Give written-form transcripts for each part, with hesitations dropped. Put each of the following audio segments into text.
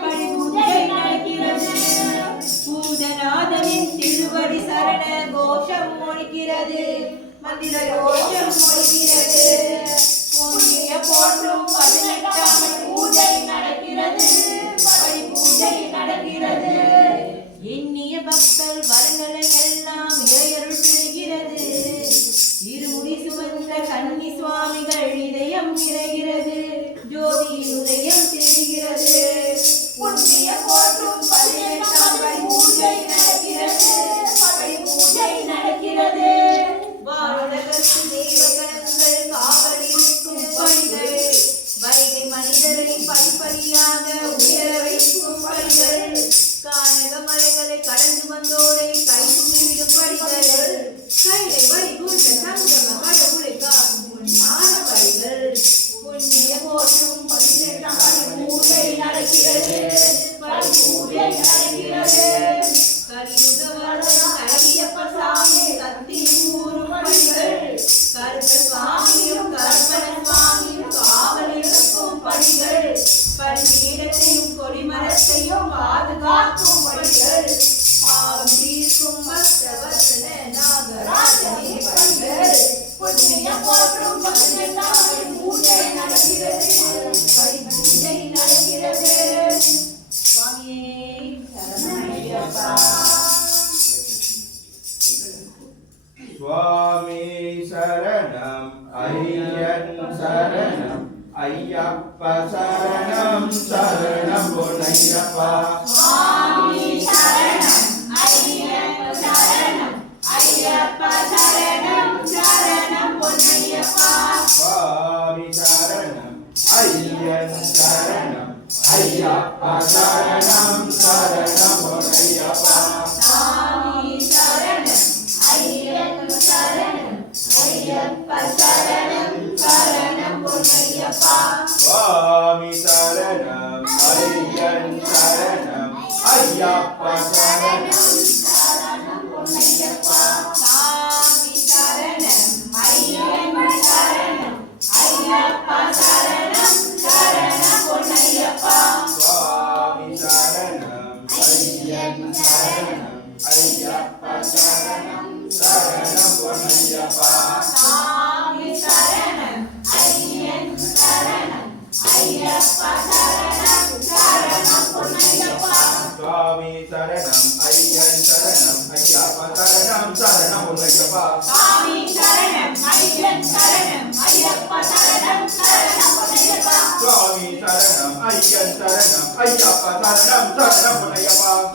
பழிபூஜை நடக்கிறது. பூதநாதனின் திருவடி சரண கோஷம் ஒலிக்கிறது. மந்திர கோஷம் ஒலிக்கிறது. பொன்னிய போற்றும் 18ஆம் பூஜை நடக்கிறது. பழிபூஜை நடக்கிறது. எண்ணிய பக்தர் வரங்களை எல்லாம் இறையருள் பெறுகிறது. இருமுடி சுமந்த கன்னி சுவாமிகள் இதயம் நிறைகிறது. ஜோதியின் உதயம் தெரிகிறது. புண்ணிய போற்றும் 18ஆம் பூஜை நடக்கிறது. பூஜை நடக்கிறது. வானுலகத்து தேவகணங்கள் காவலிருக்கும் பணிகள். வைகை மனிதரை படிப்படியாக உயர வைக்கும் பணிகள். கானக மலைகளை கடந்து வந்தோரை கை துணிவிடும் பணிகள். கைலை வைகுண்ட சங்கம கடவுளை காக்கும் மாணவர்கள். புண்ணிய போற்றும் 18ஆம் பூஜை நடக்கிறது. பூஜை நடக்கிறது. கலியுக வரதன் ஐயப்ப சாமி சக்தி கூறும் பணிகள். கருத்த சுவாமியும் கற்பன சுவாமியும் காவலிருக்கும் பணிகள். பணியிடத்தையும் கொடிமரத்தையும் பாதுகாக்கும் பணிகள். பாவம் தீர்க்கும் பக்தவர்த்தன நாகராஜனே பணிகள். புண்ணிய போற்றும் 18ஆம் பூஜை நடக்கிறது. பூஜை நடக்கிறது. சுவாமியே சரணமையப்பா. சுவாமி சரணம் ஐயன் சரணம் ஐயப்ப சரணம் சரணம் பொன்னையப்பா. சுவாமி சரணம் ஐயன் சரணம் ஐயப்ப சரணம் சரணம் பொன்னையப்பா. சுவாமி சரணம் ஐயன் சரணம் ஐயப்ப சரணம் சரணம் பொன்னையப்பா. சுவாமி சரணம் ஐயன் சரணம் ஐயப்ப சரணம் சரணம் பொன்னையப்பா. சுவாமி சரணம் ஐயன் சரணம் ஐயப்ப சரணம் சரணம் பொன்னையப்பா. சுவாமி சரணம் ஐயன் சரணம் ஐயப்ப சரணம் சரணம் பொன்னையப்பா. சுவாமி சரணம் ஐயன் சரணம் ஐயப்ப சரணம் சரணம் பொன்னையப்பா. சுவாமி சரணம் ஐயன் சரணம் ஐயப்ப சரணம் சரணம் பொன்னையப்பா. சுவாமி சரணம் ஐயன் சரணம் ஐயப்ப சரணம் சரணம் பொன்னையப்பா. சுவாமி சரணம் ஐயன் சரணம் ஐயப்ப சரணம் சரணம் பொன்னையப்பா. சுவாமி சரணம் ஐயன் சரணம் ஐயப்ப சரணம் சரணம் பொன்னையப்பா.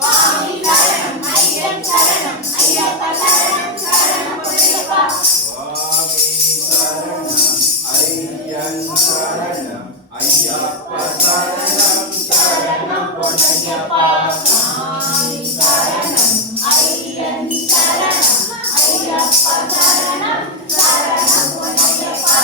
சுவாமி சரணம் ஐயன் சரணம் ஐயப்ப சரணம் சரணம் பொன்னையப்பா. சுவாமி சரணம் ஐயன் சரணம் ஐயப்ப சரணம் சரணம் பொன்னையப்பா. சுவாமி சரணம் ஐயன் சரணம் ஐயப்ப சரணம் சரணம் பொன்னையப்பா.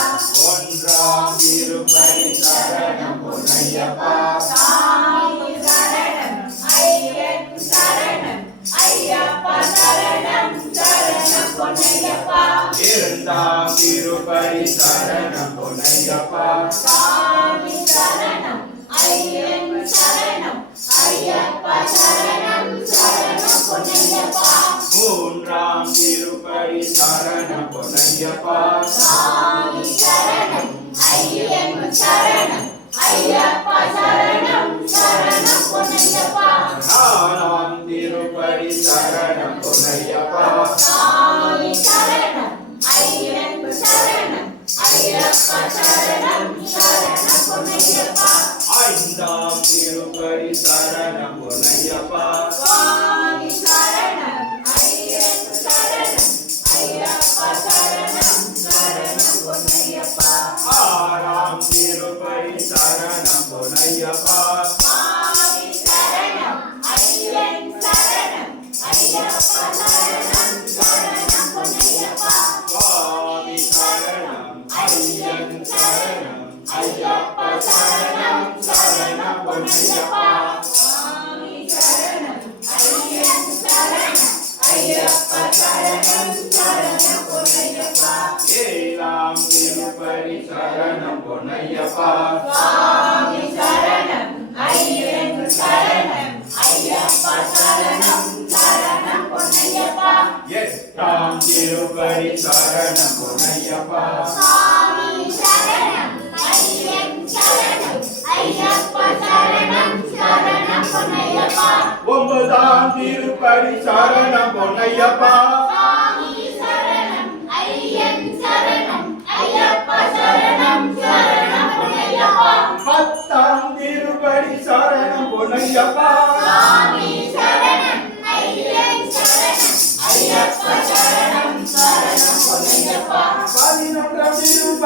ஒன்றாம் திருப்பதி சரணம் பொன்னையப்பா. சுவாமி சரணம் ஐயன் சரணம் ஐயப்ப சரணம் சரணம் பொன்னையப்பா. இரண்டாம் திருப்பதி சரணம் பொன்னையப்பா. சுவாமி சரணம் ஐயன் சரணம் ஐயப்ப சரணம் சரணம் பொன்னையப்பா. மூன்றாம் திருப்பதி சரணம் பொன்னையப்பா. சுவாமி சரணம் ஐயன் சரணம் ஐயப்ப சரணம் சரணம் பொன்னையப்பா. நாலாம் திருப்பதி சரணம் பொன்னையப்பா. சுவாமி சரணம் ஐயன் சரணம் ஐயப்ப சரணம் சரணம் பொன்னையப்பா. ஐந்தாம் திருப்பதி சரணம் பொன்னையப்பா. சுவாமி சரணம் ஐயன் சரணம் ஐயப்ப சரணம் சரணம் பொன்னையப்பா. ஆறாம் திருப்பதி சரணம் பொன்னையப்பா. சுவாமி சரணம் ஐயன் சரணம் ஐயப்ப சரணம் சரணம் பொன்னையப்பா. சுவாமி சரணம் ஐயன் சரணம் ஐயப்ப சரணம் சரணம் பொன்னையப்பா. சுவாமி சரணம் ஐயன் சரணம் ஐயப்ப சரணம் சரணம் பொன்னையப்பா. ஏழாம் திருப்பதி சரணம் பொன்னையப்பா. சுவாமி சரணம் ஐயன் சரணம் சரணம் பொன்னையப்பா சாமி சரணம் ஐயன் சரணம் ஐயப்பா சரணம் சரணம் பொன்னையப்பா ஒன்பதாம் திருப்படி சரணம் பொன்னையப்பா சாமி சரணம் ஐயன் சரணம் ஐயப்பா சரணம் சரணம் பொன்னையப்பா பத்தாம் திருப்படி சரணம் பொன்னையப்பா